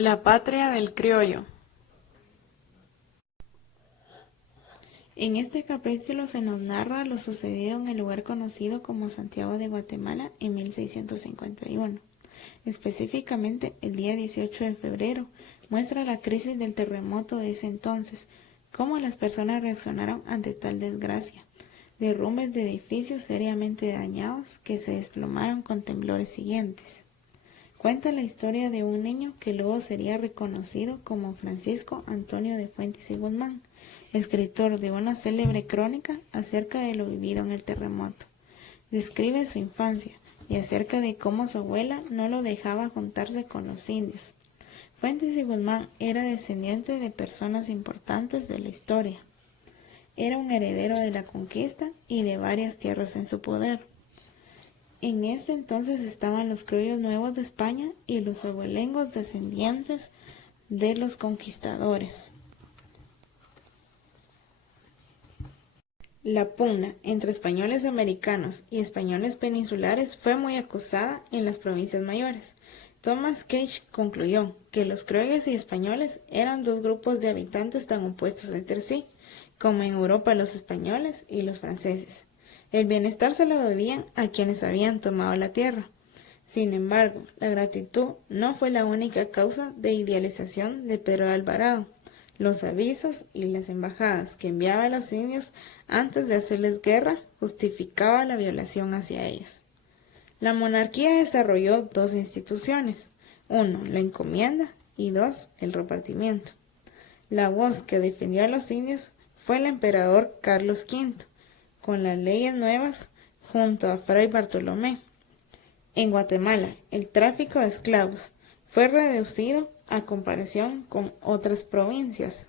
La patria del criollo. En este capítulo se nos narra lo sucedido en el lugar conocido como Santiago de Guatemala en 1651. Específicamente, el día 18 de febrero muestra la crisis del terremoto de ese entonces, cómo las personas reaccionaron ante tal desgracia, derrumbes de edificios seriamente dañados que se desplomaron con temblores siguientes. Cuenta la historia de un niño que luego sería reconocido como Francisco Antonio de Fuentes y Guzmán, escritor de una célebre crónica acerca de lo vivido en el terremoto. Describe su infancia y acerca de cómo su abuela no lo dejaba juntarse con los indios. Fuentes y Guzmán era descendiente de personas importantes de la historia. Era un heredero de la conquista y de varias tierras en su poder. En ese entonces estaban los criollos nuevos de España y los abolengos descendientes de los conquistadores. La pugna entre españoles americanos y españoles peninsulares fue muy acusada en las provincias mayores. Thomas Cage concluyó que los criollos y españoles eran dos grupos de habitantes tan opuestos entre sí, como en Europa los españoles y los franceses. El bienestar se lo debían a quienes habían tomado la tierra. Sin embargo, la gratitud no fue la única causa de idealización de Pedro de Alvarado. Los avisos y las embajadas que enviaba a los indios antes de hacerles guerra justificaban la violación hacia ellos. La monarquía desarrolló dos instituciones: uno, la encomienda, y dos, el repartimiento. La voz que defendió a los indios fue el emperador Carlos V, con las leyes nuevas junto a Fray Bartolomé. En Guatemala, el tráfico de esclavos fue reducido a comparación con otras provincias.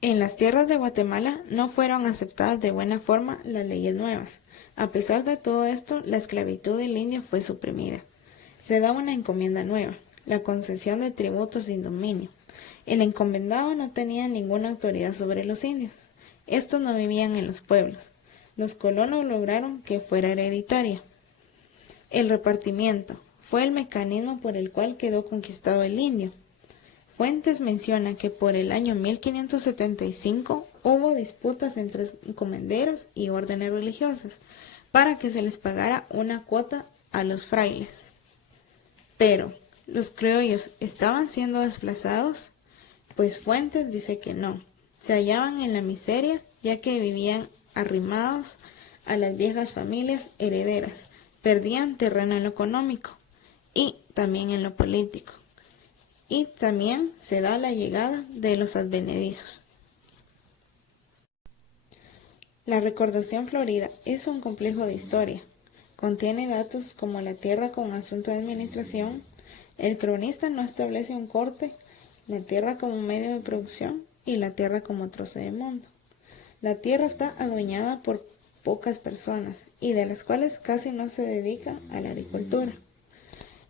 En las tierras de Guatemala no fueron aceptadas de buena forma las leyes nuevas. A pesar de todo esto, la esclavitud del indio fue suprimida. Se da una encomienda nueva, la concesión de tributos sin dominio. El encomendado no tenía ninguna autoridad sobre los indios. Estos no vivían en los pueblos. Los colonos lograron que fuera hereditaria. El repartimiento fue el mecanismo por el cual quedó conquistado el indio. Fuentes menciona que por el año 1575 hubo disputas entre encomenderos y órdenes religiosas para que se les pagara una cuota a los frailes. Pero, ¿los criollos estaban siendo desplazados? Pues Fuentes dice que no. Se hallaban en la miseria ya que vivían arrimados a las viejas familias herederas, perdían terreno en lo económico y también en lo político. Y también se da la llegada de los advenedizos. La recordación florida es un complejo de historia. Contiene datos como la tierra con asunto de administración. El cronista no establece un corte, la tierra como medio de producción y la tierra como trozo de mundo. La tierra está adueñada por pocas personas y de las cuales casi no se dedica a la agricultura.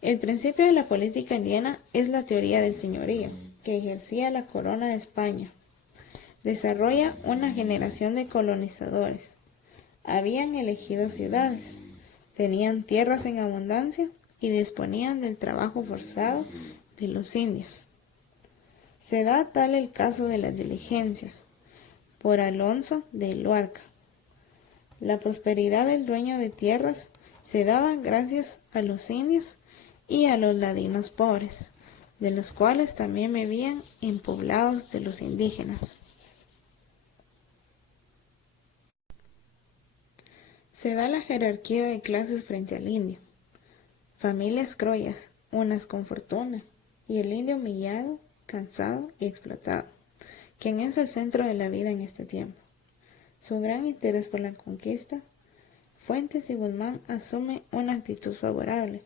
El principio de la política indiana es la teoría del señorío, que ejercía la corona de España. Desarrolla una generación de colonizadores. Habían elegido ciudades, tenían tierras en abundancia y disponían del trabajo forzado de los indios. Se da tal el caso de las diligencias, por Alonso de Luarca. La prosperidad del dueño de tierras se daba gracias a los indios y a los ladinos pobres, de los cuales también vivían en poblados de los indígenas. Se da la jerarquía de clases frente al indio. Familias criollas, unas con fortuna, y el indio humillado, cansado y explotado, quien es el centro de la vida en este tiempo. Su gran interés por la conquista, Fuentes y Guzmán asume una actitud favorable.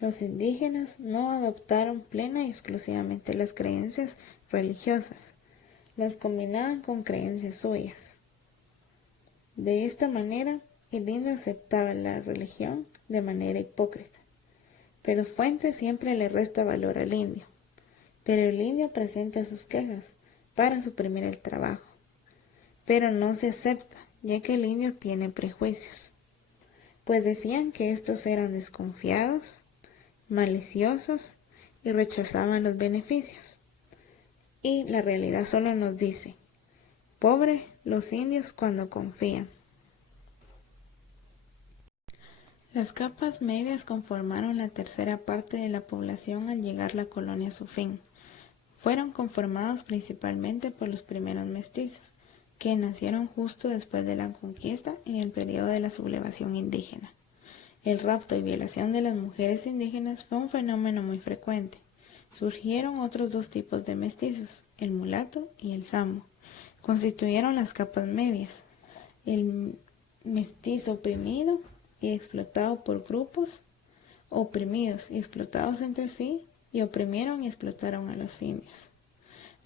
Los indígenas no adoptaron plena y exclusivamente las creencias religiosas, las combinaban con creencias suyas. De esta manera, el indio aceptaba la religión de manera hipócrita, pero Fuentes siempre le resta valor al indio. Pero el indio presenta sus quejas para suprimir el trabajo, pero no se acepta, ya que el indio tiene prejuicios. pues decían que estos eran desconfiados, maliciosos y rechazaban los beneficios. Y la realidad solo nos dice, pobre los indios cuando confían. Las capas medias conformaron la tercera parte de la población al llegar la colonia a su fin. Fueron conformados principalmente por los primeros mestizos, que nacieron justo después de la conquista en el periodo de la sublevación indígena. El rapto y violación de las mujeres indígenas fue un fenómeno muy frecuente. Surgieron otros dos tipos de mestizos, el mulato y el samo. Constituyeron las capas medias. El mestizo oprimido y explotado por grupos oprimidos y explotados entre sí, y oprimieron y explotaron a los indios.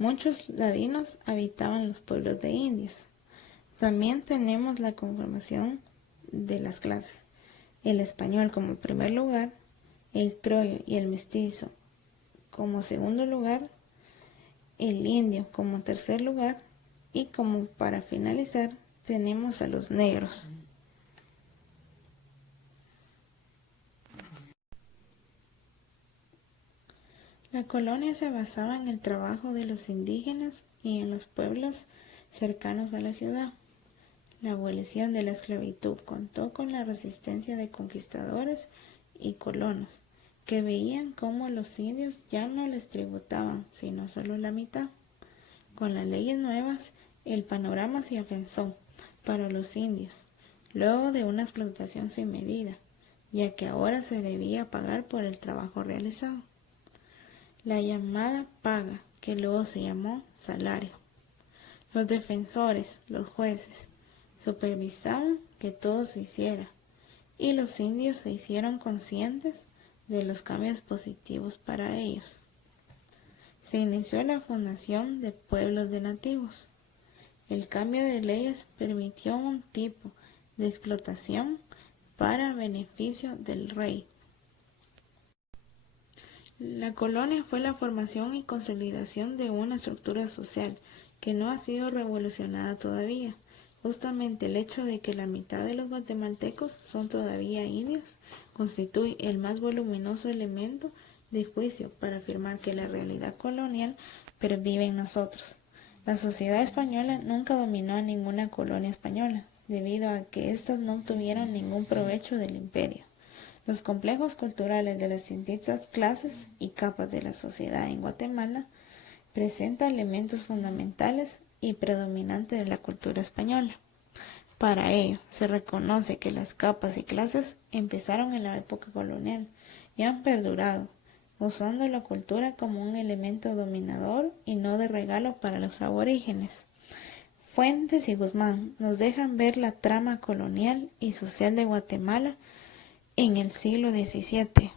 Muchos ladinos habitaban los pueblos de indios. También tenemos la conformación de las clases. El español como primer lugar, el criollo y el mestizo como segundo lugar, el indio como tercer lugar, y como para finalizar tenemos a los negros. La colonia se basaba en el trabajo de los indígenas y en los pueblos cercanos a la ciudad. La abolición de la esclavitud contó con la resistencia de conquistadores y colonos, que veían cómo los indios ya no les tributaban, sino solo la mitad. Con las leyes nuevas, el panorama se afianzó para los indios, luego de una explotación sin medida, ya que ahora se debía pagar por el trabajo realizado. La llamada paga, que luego se llamó salario. Los defensores, los jueces, supervisaban que todo se hiciera, y los indios se hicieron conscientes de los cambios positivos para ellos. Se inició la fundación de pueblos de nativos. El cambio de leyes permitió un tipo de explotación para beneficio del rey. La colonia fue la formación y consolidación de una estructura social que no ha sido revolucionada todavía. Justamente el hecho de que la mitad de los guatemaltecos son todavía indios constituye el más voluminoso elemento de juicio para afirmar que la realidad colonial pervive en nosotros. La sociedad española nunca dominó a ninguna colonia española, debido a que éstas no obtuvieron ningún provecho del imperio. Los complejos culturales de las distintas clases y capas de la sociedad en Guatemala presentan elementos fundamentales y predominantes de la cultura española. Para ello, se reconoce que las capas y clases empezaron en la época colonial y han perdurado, usando la cultura como un elemento dominador y no de regalo para los aborígenes. Fuentes y Guzmán nos dejan ver la trama colonial y social de Guatemala en el siglo XVII.